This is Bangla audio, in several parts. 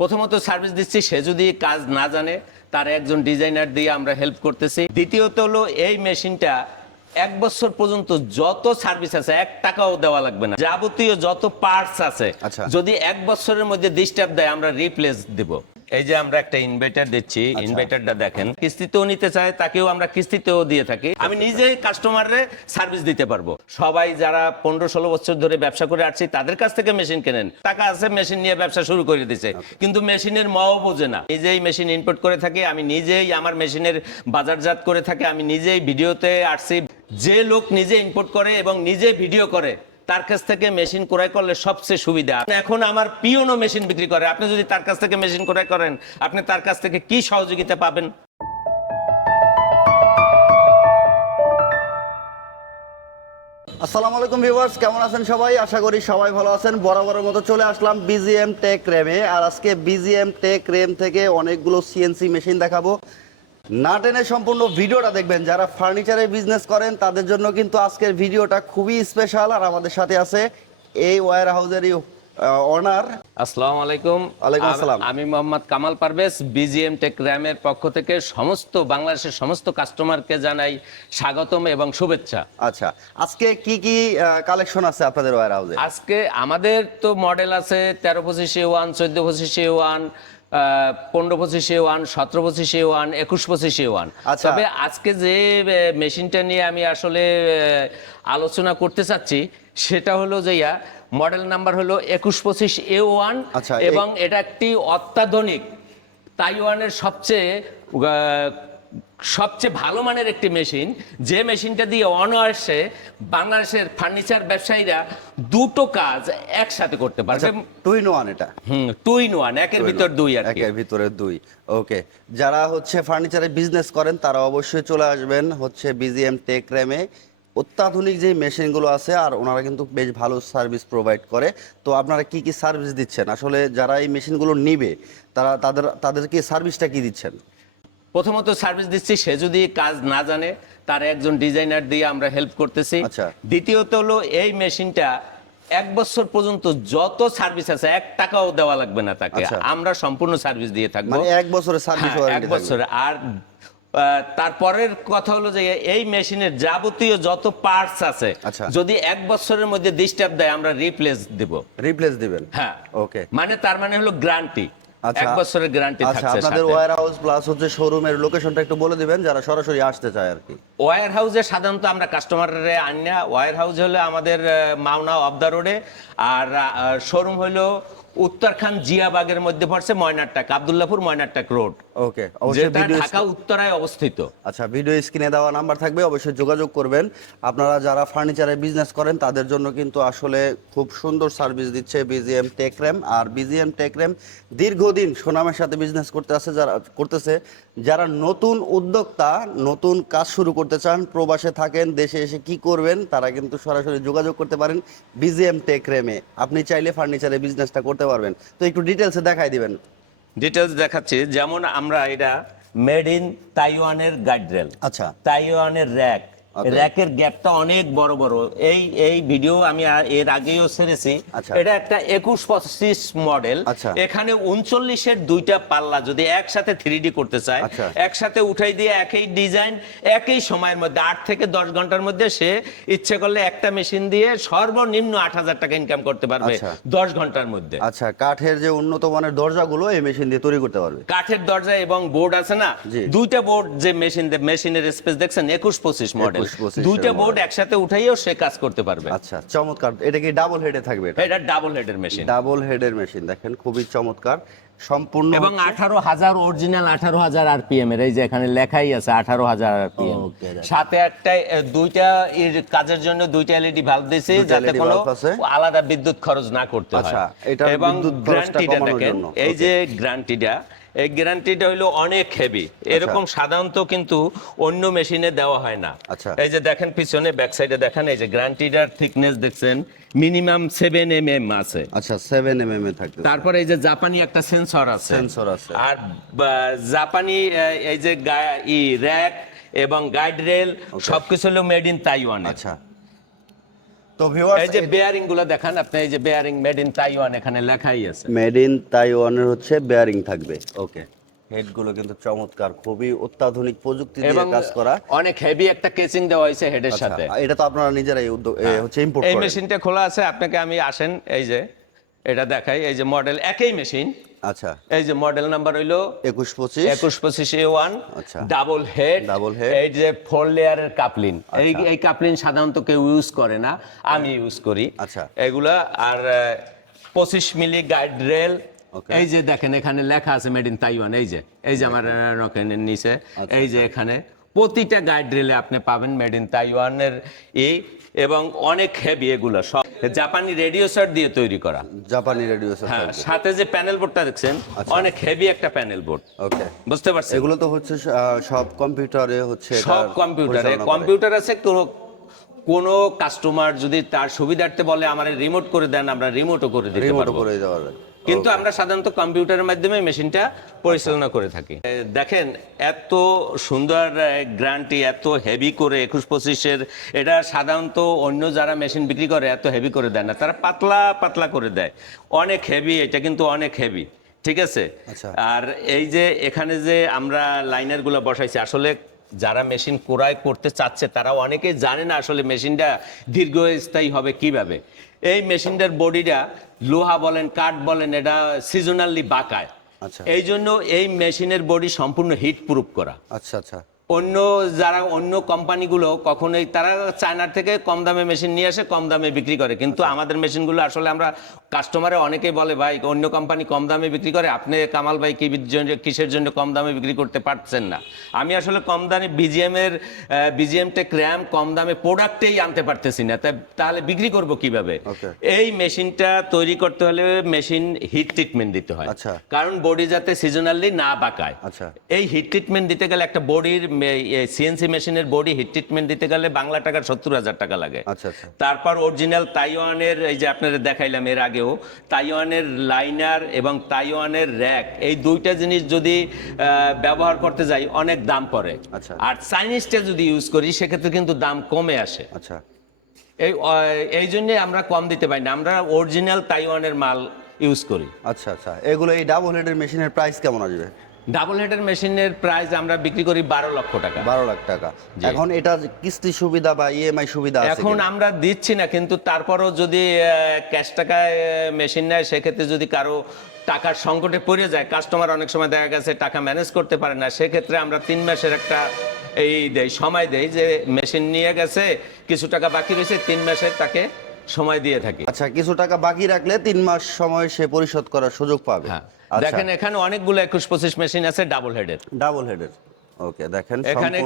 প্রথমত সার্ভিস দিচ্ছি সে যদি কাজ না জানে তার একজন ডিজাইনার দিয়ে আমরা হেল্প করতেছি। দ্বিতীয়ত হলো এই মেশিনটা এক বছর পর্যন্ত যত সার্ভিস আছে এক টাকাও দেওয়া লাগবে না। যাবতীয় যত পার্টস আছে আচ্ছা। যদি এক বছরের মধ্যে ডিস্টার্ব দেয় আমরা রিপ্লেস দেব। এই যে আমরা একটা ইনভার্টার দিচ্ছি আচ্ছা। ইনভার্টারটা দেখেন। কিস্তিতেও নিতে চায় তাকেও আমরা কিস্তিতেও দিয়ে থাকি। আমি নিজেই কাস্টমারে সার্ভিস দিতে পারব। সবাই যারা পনেরো ষোলো বছর ধরে ব্যবসা করে আসছি তাদের কাছ থেকে মেশিন কেনেন। টাকা আছে মেশিন নিয়ে ব্যবসা শুরু করে দিছে। কিন্তু মেশিনের মাও বোঝে না। নিজেই মেশিন ইনপুট করে থাকি আমি নিজেই আমার মেশিনের বাজারজাত করে থাকি আমি নিজেই ভিডিওতে আসছি। যে লোক নিজে ইনপুট করে এবং নিজে ভিডিও করে তার কাছ থেকে মেশিন ক্রয় করলে সবচেয়ে সুবিধা। এখন আমার পিওনো মেশিন বিক্রি করে, আপনি যদি তার কাছ থেকে মেশিন ক্রয় করেন, আপনি তার কাছ থেকে কি সহযোগিতা পাবেন? আসসালামু আলাইকুম ভিউয়ার্স, কেমন আছেন সবাই? আশা করি সবাই ভালো আছেন। বরাবরের মতো চলে আসলাম বিজিএম টেক রেমে আর আজকে বিজিএম টেক রেম থেকে অনেকগুলো সিএনসি মেশিন দেখাবো। না টেনে সম্পূর্ণ ভিডিওটা দেখবেন। যারা ফার্নিচারের বিজনেস করেন তাদের জন্য কিন্তু আজকের ভিডিওটা খুবই স্পেশাল আর আমাদের সাথে আছে এই ওয়ার হাউসেরই অনার আসসালামু আলাইকুম। ওয়ালাইকুম আসসালাম। আমি মোহাম্মদ কামাল পারভেজ বিজিএম টেক র্যামের পক্ষ থেকে সমস্ত বাংলাদেশের সমস্ত কাস্টমারকে জানাই স্বাগতম এবং শুভেচ্ছা। আচ্ছা আজকে কি কি কালেকশন আছে আপনাদের ওয়ার হাউসে আজকে আমাদের তো মডেল আছে তেরো পঁচিশে ওয়ান চোদ্দ পঁচিশে ওয়ান পনেরো পঁচিশে ওয়ান সতেরো পঁচিশে ওয়ান একুশ পঁচিশে ওয়ান আচ্ছা। তবে আজকে যে মেশিনটা নিয়ে আমি আসলে আলোচনা করতে চাচ্ছি সেটা হলো যে ইয়া মডেল নাম্বার হলো একুশ পঁচিশ এ ওয়ান আচ্ছা, এবং এটা একটি অত্যাধুনিক তাইওয়ানের সবচেয়ে সবচেয়ে ভালো মানের একটি মেশিন যে মেশিনটা দিয়ে অনায়াসে বাংলাদেশের ফার্নিচার ব্যবসায়ীরা দুটো কাজ একসাথে করতে পারবে। টু ইন ওয়ান এটা? হুম টু ইন ওয়ান একের ভিতর দুই আর একের ভিতরে দুই ওকে। যারা হচ্ছে ফার্নিচারে বিজনেস করেন তারা অবশ্যই চলে আসবেন হচ্ছে বিজিএম টেক র্যামে অত্যাধুনিক যে মেশিনগুলো আছে আর ওনারা কিন্তু বেশ ভালো সার্ভিস প্রোভাইড করে। তো আপনারা কি কি সার্ভিস দিচ্ছেন? আসলে যারা এই মেশিনগুলো নিবে তারা তাদের তাদেরকে সার্ভিসটা কি দিচ্ছেন? প্রথমত সার্ভিস দিচ্ছি সে যদি কাজ না জানে তার একজন ডিজাইনার দিয়ে আমরা হেল্প করতেছি। আচ্ছা। দ্বিতীয়ত হলো এই মেশিনটা এক বছর পর্যন্ত যত সার্ভিস আছে এক টাকাও দেওয়া লাগবে না তাকে। আচ্ছা। আমরা সম্পূর্ণ সার্ভিস দিয়ে থাকব। মানে এক বছরের সার্ভিস হ্যাঁ, এক বছর আর তারপরের কথা হলো যে এই মেশিনের যাবতীয় যত পার্টস আছে আচ্ছা। যদি এক বছরের মধ্যে ডিস্টার্ব দেয় আমরা রিপ্লেস দেব। রিপ্লেস দিবেন। হ্যাঁ। ওকে মানে তার মানে হলো গ্যারান্টি এক বছরের গ্যারান্টি আচ্ছা থাকছে আপনাদের ওয়্যার হাউস প্লাস হচ্ছে শোরুমের লোকেশনটা একটু বলে দিবেন যারা সরাসরি আসতে চায় আর কি। ওয়্যার হাউসে সাধারণত আমরা কাস্টমারের আনিয়া ওয়্যার হাউস হলো আমাদের মাওনা অফ দা রোডে আর শোরুম হলো উত্তরখান জিয়াবাগের মধ্যে পড়ছে ময়নারটাক আবদুল্লাপুর ময়নারটাক রোড ওকে যেটা ঢাকা উত্তরায় অবস্থিত। আচ্ছা ভিডিও স্ক্রিনে দেওয়া নাম্বার থাকবে অবশ্যই যোগাযোগ করবেন। আপনারা যারা ফার্নিচারে বিজনেস করেন তাদের জন্য কিন্তু আসলে খুব সুন্দর সার্ভিস দিচ্ছে বিজিএম টেকরেম আর বিজিএম টেকরেম দীর্ঘদিন সুনামের সাথে বিজনেস করতে আছে যারা করতেছে। যারা নতুন উদ্যোক্তা নতুন কাজ শুরু করতে চান প্রবাসে থাকেন দেশে এসে কি করবেন তারা কিন্তু সরাসরি যোগাযোগ করতে পারেন বিজিএম টেকরেমে আপনি চাইলে ফার্নিচারে বিজনেসটা করতে পারবেন। তো একটু ডিটেলসে দেখাই দিবেন। ডিটেলস দেখাচ্ছি যেমন আমরা এটা মেড ইন তাইওয়ানের গাইড রেল আচ্ছা তাইওয়ানের র্যাক. র্যাকের গ্যাপটা অনেক বড় বড় এই এই ভিডিও আমি এর আগেও ছেড়েছি আচ্ছা। এটা একটা একুশ পঁচিশ মডেল আচ্ছা। এখানে উনচল্লিশের দুইটা পাল্লা যদি একসাথে থ্রি করতে চায় আচ্ছা। একসাথে উঠাই দিয়ে একই ডিজাইন একই সময়ের মধ্যে আট থেকে দশ ঘণ্টার মধ্যে সে ইচ্ছে করলে একটা মেশিন দিয়ে সর্বনিম্ন আট হাজার টাকা ইনকাম করতে পারবে আচ্ছা। দশ ঘণ্টার মধ্যে আচ্ছা কাঠের যে উন্নত মানের দরজাগুলো এই মেশিন দিয়ে তৈরি করতে পারবে কাঠের দরজা এবং বোর্ড আছে না। দুইটা বোর্ড যে মেশিন মেশিনের স্পেস দেখছেন একুশ পঁচিশ মডেল 25 দুইটা বোর্ড একসাথে উঠাইও সে কাজ করতে পারবে। আচ্ছা চমৎকার। এটা কি ডাবল হেডে থাকবে এটা? এটা ডাবল হেডের মেশিন ডাবল হেডের মেশিন দেখেন খুবই চমৎকার। সম্পূর্ণ এবং আঠারো হাজার অরিজিনাল আঠারো হাজার আরপিএম এর এই যে এখানে লেখাই আছে আঠারো হাজার আরপিএম. সাথে একটা দুইটা এর কাজের জন্য দুইটা এলইডি ভাল্ব দিয়েছে যাতে কোনো আলাদা বিদ্যুৎ খরচ না করতে হয়। আচ্ছা, এবং কমানোর দেখেন এই. যে গ্যারান্টিটা এই গ্যারান্টিটা হলো অনেক হেভি এরকম সাধারণত কিন্তু অন্য মেশিনে দেওয়া হয় না। আচ্ছা। এই যে দেখেন পিছনে ব্যাক সাইডে দেখেন এই যে গ্যারান্টিটার থিকনেস দেখছেন মিনিমাম সেভেন এম এম আছে। আচ্ছা সেভেন এম এম এ থাকবে তারপরে এই যে জাপানি একটা সেন্সর আছে। Sensor আছে। আর জাপানি এই যে ই র্যাক এবং গাইড রেল সবকিছু হলো মেড ইন তাইওয়ান আচ্ছা। তো ভিউয়ার্স এই যে বেয়ারিংগুলো দেখান আপনি এই যে বেয়ারিং মেড ইন তাইওয়ান এখানে লেখাই আছে। মেড ইন তাইওয়ানের হচ্ছে বেয়ারিং থাকবে। ওকে হেডগুলো কিন্তু চমৎকার খুবই অত্যাধুনিক প্রযুক্তি দিয়ে কাজ করা। অনেক হেভি একটা কেচিং দেওয়া হয়েছে হেডের আচ্ছা, সাথে। এটা তো আপনারা নিজেরাই উদ্যোগ হচ্ছে ইম্পোর্ট এই মেশিনটা খোলা আছে আপনাকে আমি আসেন এই যে এটা দেখাই এই যে মডেল একই মেশিন আচ্ছা। এই যে মডেল নাম্বার হইল একুশ পঁচিশ। একুশ পঁচিশে ওয়ান আচ্ছা। Double head Double head। এই যে ফোর লেয়ারের কাপলিন। এই আচ্ছা। এই কাপলিন সাধারণত কেউ ইউজ করে না আমি ইউজ করি। আচ্ছা। এগুলা আর পঁচিশ মিলি গাইড রেল এই যে দেখেন এখানে লেখা আছে মেড ইন তাইওয়ান এই যে এই যে আমার নিচে। আচ্ছা, এই যে এখানে। প্রতিটা গাইড রেলে আপনি পাবেন মেড ইন তাইওয়ানের এই এবং অনেক হেভি এগুলো সব। জাপানি রেডিও সেট দিয়ে তৈরি করা। জাপানি রেডিও হ্যাঁ সাথে যে প্যানেল বোর্ডটা দেখছেন আচ্ছা। অনেক হেভি একটা প্যানেল বোর্ড ওকে বুঝতে পারছেন? এগুলো তো হচ্ছে সব কম্পিউটারে হচ্ছে সব কম্পিউটারে কম্পিউটার আছে কোনো কোনো কাস্টমার যদি তার সুবিধার্থে বলে আমার রিমোট করে দেন আমরা রিমোটও করে দিতে পারব। করে দেওয়া যায়। কিন্তু আমরা সাধারণত কম্পিউটারের মাধ্যমে মেশিনটা পরিচালনা করে থাকি। দেখেন এত সুন্দর গ্রান্টি এত হেভি করে একুশ পঁচিশের এটা সাধারণত অন্য যারা মেশিন বিক্রি করে এত হেভি করে দেয় না। তারা পাতলা পাতলা করে দেয়। অনেক হেভি এটা কিন্তু অনেক হেভি ঠিক আছে? আচ্ছা। আর এই যে এখানে যে আমরা লাইনারগুলো বসাইছি আসলে যারা মেশিন ক্রয় করতে চাচ্ছে তারা অনেকেই জানে না আসলে মেশিনটা দীর্ঘস্থায়ী হবে কীভাবে। এই মেশিনটার বডিটা লোহা বলেন কাঠ বলেন এটা সিজনালি বাঁকায়। আচ্ছা। এই জন্য এই মেশিনের বডি সম্পূর্ণ হিট প্রুফ করা। আচ্ছা আচ্ছা। অন্য যারা অন্য কোম্পানিগুলো কখনোই তারা চায়নার থেকে কম দামে মেশিন নিয়ে আসে কম দামে বিক্রি করে। কিন্তু আমাদের মেশিনগুলো আসলে আমরা কাস্টমারে অনেকেই বলে ভাই অন্য কোম্পানি কম দামে বিক্রি করে আপনি কামাল ভাই কি জন্য কিসের জন্য কম দামে বিক্রি করতে পারছেন না? আমি আসলে কম দামে বিজিএম এর বিজিএম টেক র্যাম কম দামে প্রোডাক্টেই আনতে পারতেছি না। তাহলে বিক্রি করব কীভাবে? এই মেশিনটা তৈরি করতে হলে মেশিন হিট ট্রিটমেন্ট দিতে হয়। আচ্ছা। কারণ বডি যাতে সিজনালি না বাঁকায়। আচ্ছা। এই হিট ট্রিটমেন্ট দিতে গেলে একটা বডির সিএনসি মেশিনের বডি হিট ট্রিটমেন্ট দিতে গেলে বাংলা টাকার সত্তর হাজার টাকা লাগে। আচ্ছা আচ্ছা। তারপর অরিজিনাল তাইওয়ানের এই যে আপনাদের দেখাইলাম এর আগেও তাইওয়ানের লাইনার এবং তাইওয়ানের র্যাক এই দুইটা জিনিস যদি ব্যবহার করতে যাই অনেক দাম পড়ে। আচ্ছা। আর চাইনিজটা যদি ইউজ করি সেক্ষেত্রে কিন্তু দাম কমে আসে। আচ্ছা। এই এই জন্যে আমরা কম দিতে পারি না আমরা অরিজিনাল তাইওয়ানের মাল ইউজ করি। আচ্ছা আচ্ছা। এগুলো এই ডাবল হেডের মেশিনের প্রাইস কেমন আসবে? ডাবল হেডের মেশিনের প্রাইস আমরা বিক্রি করি বারো লক্ষ টাকা। বারো লাখ টাকা। এখন এটা কিস্তি সুবিধা বা ইএমআই সুবিধা আছে এখন আমরা দিচ্ছি না কিন্তু তারপরও যদি ক্যাশ টাকায় মেশিন নেয় সেক্ষেত্রে যদি কারও টাকার সংকটে পড়ে যায় কাস্টমার অনেক সময় দেখা গেছে টাকা ম্যানেজ করতে পারে না সেক্ষেত্রে আমরা তিন মাসের একটা এই দেয় সময় দেয় যে মেশিন নিয়ে গেছে কিছু টাকা বাকি রয়েছে তিন মাসে তাকে সময় দিয়ে থাকি। আচ্ছা কিছু টাকা বাকি রাখলে তিন মাস সময় সে পরিশোধ করার সুযোগ পাবে। হ্যাঁ। আচ্ছা। দেখেন এখানে অনেকগুলো একুশ পঁচিশ মেশিন আছে ডাবল হেডের ডাবল হেডের ওকে দেখেন এখানে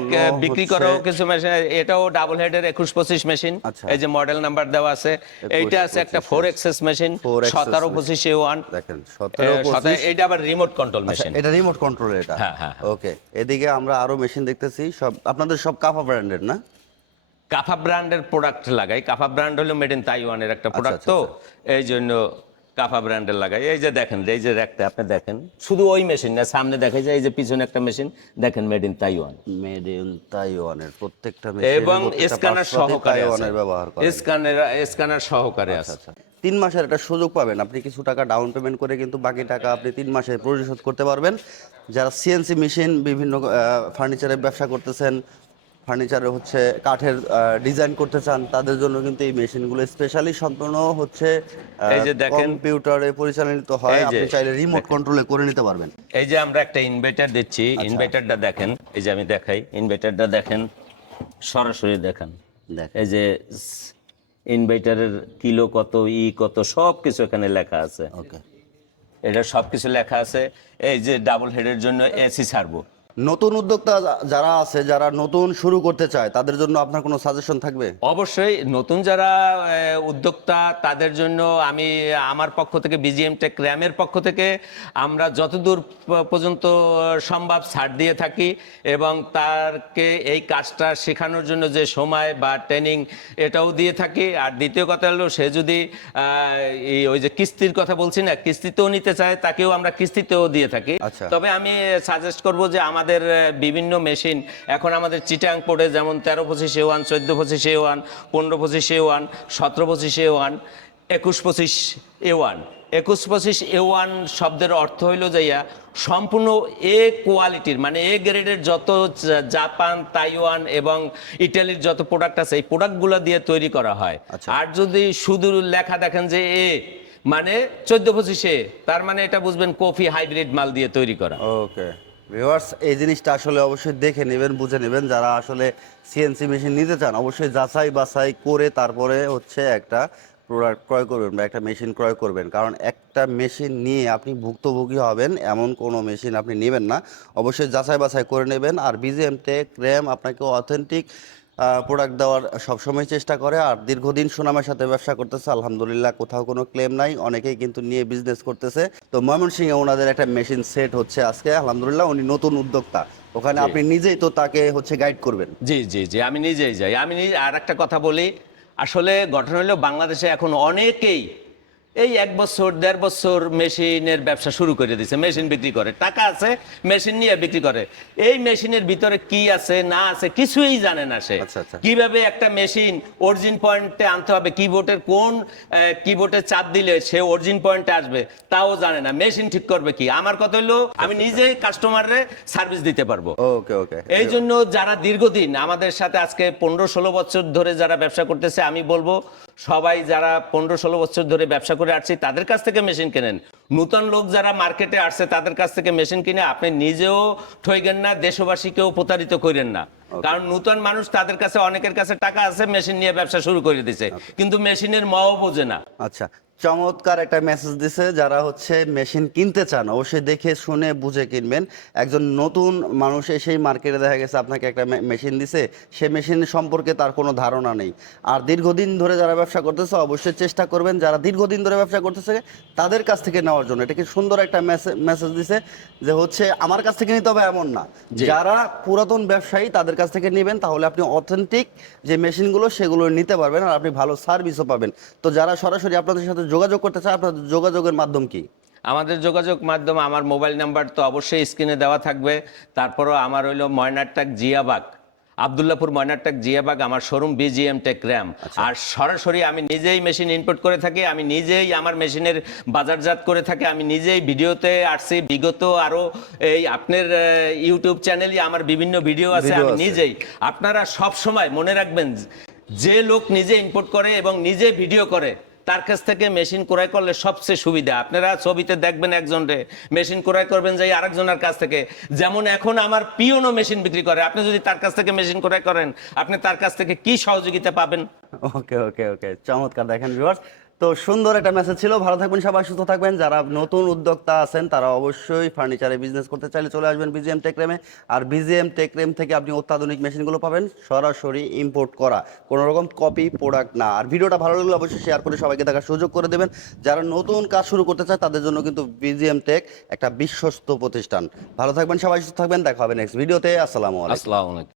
বিক্রি করাও কিছু মেশিন এটাও ডাবল হেডের একুশ পঁচিশ মেশিন আচ্ছা। এই যে মডেল নাম্বার দেওয়া আছে এইটা আছে একটা 25 ফোর এক্সেস মেশিন 4XS সতেরো machine। পঁচিশে ওয়ান দেখেন সতেরো পঁচিশ। এইটা আবার রিমোট কন্ট্রোল আচ্ছা মেশিন এটা রিমোট কন্ট্রোল এটা। হ্যাঁ, হ্যাঁ, ওকে এদিকে আমরা আরও মেশিন দেখতেছি সব আপনাদের সব কাফা ব্র্যান্ডের না? কাফা ব্র্যান্ডের প্রোডাক্ট লাগাই। কাফা ব্র্যান্ড হলো মেড ইন তাইওয়ানের একটা প্রোডাক্ট আচ্ছা, তো এই জন্য কাফা ব্র্যান্ডের লাগাই। এই যে দেখেন এই যে রাখতে আপনি দেখেন শুধু ওই মেশিন না সামনে দেখা যায় এই যে পিছনে একটা মেশিন দেখেন made in Taiwan made in তাইওয়ানের প্রত্যেকটা মেশিন এবং স্ক্যানার সহকারে তাইওয়ানের ব্যবহার করে স্ক্যানার স্ক্যানার সহকারে আছে। আচ্ছা। তিন মাসের একটা সুযোগ পাবেন। আপনি কিছু টাকা ডাউন পেমেন্ট করে কিন্তু বাকি টাকা আপনি তিন মাসে পরিশোধ করতে পারবেন। যারা সিএনসি মেশিন বিভিন্ন ফার্নিচারের ব্যবসা করতেছেন ফার্নিচারে হচ্ছে কাঠের ডিজাইন করতে চান তাদের জন্য কিন্তু এই মেশিনগুলো স্পেশালি সম্পূর্ণ হচ্ছে এই যে দেখেন। কম্পিউটারে পরিচালিত হয়। আপনি চাইলে রিমোট কন্ট্রোলে করে নিতে পারবেন। এই যে আমরা একটা ইনভার্টার দিচ্ছি আচ্ছা। ইনভার্টারটা দেখেন এই যে আমি দেখাই ইনভার্টারটা দেখেন সরাসরি দেখেন। দেখেন। এই যে ইনভার্টারের কিলো কত ই কত সব কিছু এখানে লেখা আছে। ওকে এটা সব কিছু লেখা আছে। এই যে ডাবল হেডের জন্য এসি ছাড়বো। নতুন উদ্যোক্তা যারা আছে যারা নতুন শুরু করতে চায় তাদের জন্য আপনার কোনো সাজেশন থাকবে? অবশ্যই নতুন যারা উদ্যোক্তা তাদের জন্য আমি আমার পক্ষ থেকে বিজিএম টেক র্যামের পক্ষ থেকে আমরা যতদূর পর্যন্ত সম্ভব ছাড় দিয়ে থাকি এবং তারকে এই কাজটা শেখানোর জন্য যে সময় বা ট্রেনিং এটাও দিয়ে থাকি। আর দ্বিতীয় কথা হলো সে যদি ওই যে কিস্তির কথা বলছি না কিস্তিতেও নিতে চায় তাকেও আমরা কিস্তিতেও দিয়ে থাকি। আচ্ছা। তবে আমি সাজেস্ট করব যে আমাদের আমাদের বিভিন্ন মেশিন। এখন আমাদের চিটাং পোর্টে যেমন তেরো পঁচিশে ওয়ান চোদ্দ পঁচিশে ওয়ান পনেরো পঁচিশে ওয়ান সতেরো পঁচিশে ওয়ান একুশ পঁচিশ এ ওয়ান। একুশ পঁচিশ এ ওয়ান শব্দের অর্থ হইল যাইয়া সম্পূর্ণ এ কোয়ালিটির মানে এ গ্রেডের যত জাপান তাইওয়ান এবং ইটালির যত প্রোডাক্ট আছে এই প্রোডাক্টগুলো দিয়ে তৈরি করা হয়। আচ্ছা। আর যদি শুধু লেখা দেখেন যে এ মানে চোদ্দ পঁচিশে তার মানে এটা বুঝবেন কফি হাইব্রিড মাল দিয়ে তৈরি করা। ওকে ভিউয়ার্স এই জিনিসটা আসলে অবশ্যই দেখে নেবেন, বুঝে নেবেন। যারা আসলে সিএনসি মেশিন নিতে চান, অবশ্যই যাচাই বাছাই করে তারপরে হচ্ছে একটা প্রোডাক্ট ক্রয় করবেন বা একটা মেশিন ক্রয় করবেন। কারণ একটা মেশিন নিয়ে আপনি ভুক্তভোগী হবেন, এমন কোনো মেশিন আপনি নেবেন না। অবশ্যই যাচাই বাছাই করে নেবেন। আর বিজিএম টেক র্যাম আপনাকে অথেন্টিক প্রোডাক্ট দেওয়ার সবসময় চেষ্টা করে আর দীর্ঘদিন সুনামের সাথে ব্যবসা করতেছে আলহামদুলিল্লাহ কোথাও কোনো ক্লেম নাই অনেকেই কিন্তু নিয়ে বিজনেস করতেছে। তো ময়মনসিংহে ওনাদের একটা মেশিন সেট হচ্ছে আজকে আলহামদুলিল্লাহ উনি নতুন উদ্যোক্তা। ওখানে আপনি নিজেই তো তাকে হচ্ছে গাইড করবেন। জি জি জি আমি নিজেই যাই। আমি আর একটা কথা বলি আসলে ঘটনা হলো বাংলাদেশে এখন অনেকেই এই এক বছর দেড় বছর মেশিনের ব্যবসা শুরু করে দিছে মেশিন বিক্রি করে। টাকা আছে মেশিন নিয়ে বিক্রি করে। এই মেশিনের ভিতরে কি আছে না আছে কিছুই জানে না সে। আচ্ছা, আচ্ছা। কীভাবে একটা মেশিন অরিজিন পয়েন্টে আনতে হবে কিবোর্ডের কোন কিবোর্ডে চাপ দিলে সে অরিজিন পয়েন্টে আসবে তাও জানে না। মেশিন ঠিক করবে কি? আমার কথা হলো আমি নিজেই কাস্টমারে সার্ভিস দিতে পারব। ওকে ওকে। এই জন্য যারা দীর্ঘদিন আমাদের সাথে আজকে পনেরো ষোলো বছর ধরে যারা ব্যবসা করতেছে আমি বলব সবাই যারা পনেরো ষোলো বছর ধরে ব্যবসা করে আসছি তাদের কাছ থেকে মেশিন কেনেন। নূতন লোক যারা মার্কেটে আসছে তাদের কাছ থেকে মেশিন কিনে আপনি নিজেও ঠইগেন না দেশবাসীকেও প্রতারিত করেন না। কারণ নূতন মানুষ তাদের কাছে অনেকের কাছে টাকা আছে মেশিন নিয়ে ব্যবসা শুরু করে দিছে। কিন্তু মেশিনের মাও বোঝে না। আচ্ছা চমৎকার একটা মেসেজ দিছে যারা হচ্ছে মেশিন কিনতে চান। অবশ্যই দেখে শুনে বুঝে কিনবেন। একজন নতুন মানুষ এসেই মার্কেটে দেখা গেছে আপনাকে একটা মেশিন দিছে। সে মেশিন সম্পর্কে তার কোনো ধারণা নেই। আর দীর্ঘদিন ধরে যারা ব্যবসা করতেছে অবশ্যই চেষ্টা করবেন যারা দীর্ঘদিন ধরে ব্যবসা করতেছে তাদের কাছ থেকে নেওয়ার জন্য। এটা কি সুন্দর একটা মেসেজ দিছে যে হচ্ছে আমার কাছ থেকে নিতে হবে এমন না। যারা পুরাতন ব্যবসায়ী তাদের কাছ থেকে নেবেন তাহলে আপনি অথেন্টিক যে মেশিনগুলো সেগুলো নিতে পারবেন আর আপনি ভালো সার্ভিসও পাবেন। তো যারা সরাসরি আপনাদের সাথে যোগাযোগ করতে চায় আপনাদের যোগাযোগের মাধ্যম কি? আমাদের যোগাযোগ মাধ্যম আমার মোবাইল নাম্বার তো অবশ্যই স্ক্রিনে দেওয়া থাকবে। তারপরও আমার হইল ময়নারটাক জিয়াবাগ আবদুল্লাপুর ময়নারটাক জিয়াবাগ আমার শোরুম বিজিএম টেক র্যাম আর সরাসরি আমি নিজেই মেশিন ইনপুট করে থাকি আমি নিজেই আমার মেশিনের বাজারজাত করে থাকি আমি নিজেই ভিডিওতে আসছি। বিগত আরও এই আপনার ইউটিউব চ্যানেলই আমার বিভিন্ন ভিডিও আছে আমি নিজেই। আপনারা সব সময় মনে রাখবেন যে লোক নিজে ইনপুট করে এবং নিজে ভিডিও করে তার কাছ থেকে মেশিন ক্রয় করলে সবচেয়ে সুবিধা। আপনারা ছবিতে দেখবেন একজনরে মেশিন ক্রয় করবেন যাই আরেকজনের কাছ থেকে। যেমন এখন আমার পিওনো মেশিন বিক্রি করে, আপনি যদি তার কাছ থেকে মেশিন ক্রয় করেন, আপনি তার কাছ থেকে কি সহযোগিতা পাবেন? ওকে ওকে ওকে, চমৎকার। দেখেন ভিউয়ার্স তো সুন্দর একটা মেসেজ ছিল। ভালো থাকবেন সবাই, সুস্থ থাকবেন। যারা নতুন উদ্যোক্তা আছেন, তারা অবশ্যই ফার্নিচারে বিজনেস করতে চাইলে চলে আসবেন বিজিএম টেকরেমে আর বিজিএম টেকরেম থেকে আপনি অত্যাধুনিক মেশিনগুলো পাবেন, সরাসরি ইম্পোর্ট করা। কোনো রকম কপি প্রোডাক্ট না। আর ভিডিওটা ভালো লাগলে অবশ্যই শেয়ার করে সবাইকে দেখার সুযোগ করে দেবেন। যারা নতুন কাজ শুরু করতে চায়, তাদের জন্য কিন্তু বিজিএম টেক একটা বিশ্বস্ত প্রতিষ্ঠান। ভালো থাকবেন সবাই, সুস্থ থাকবেন। দেখা হবে নেক্সট ভিডিওতে আসসালামু আলাইকুম।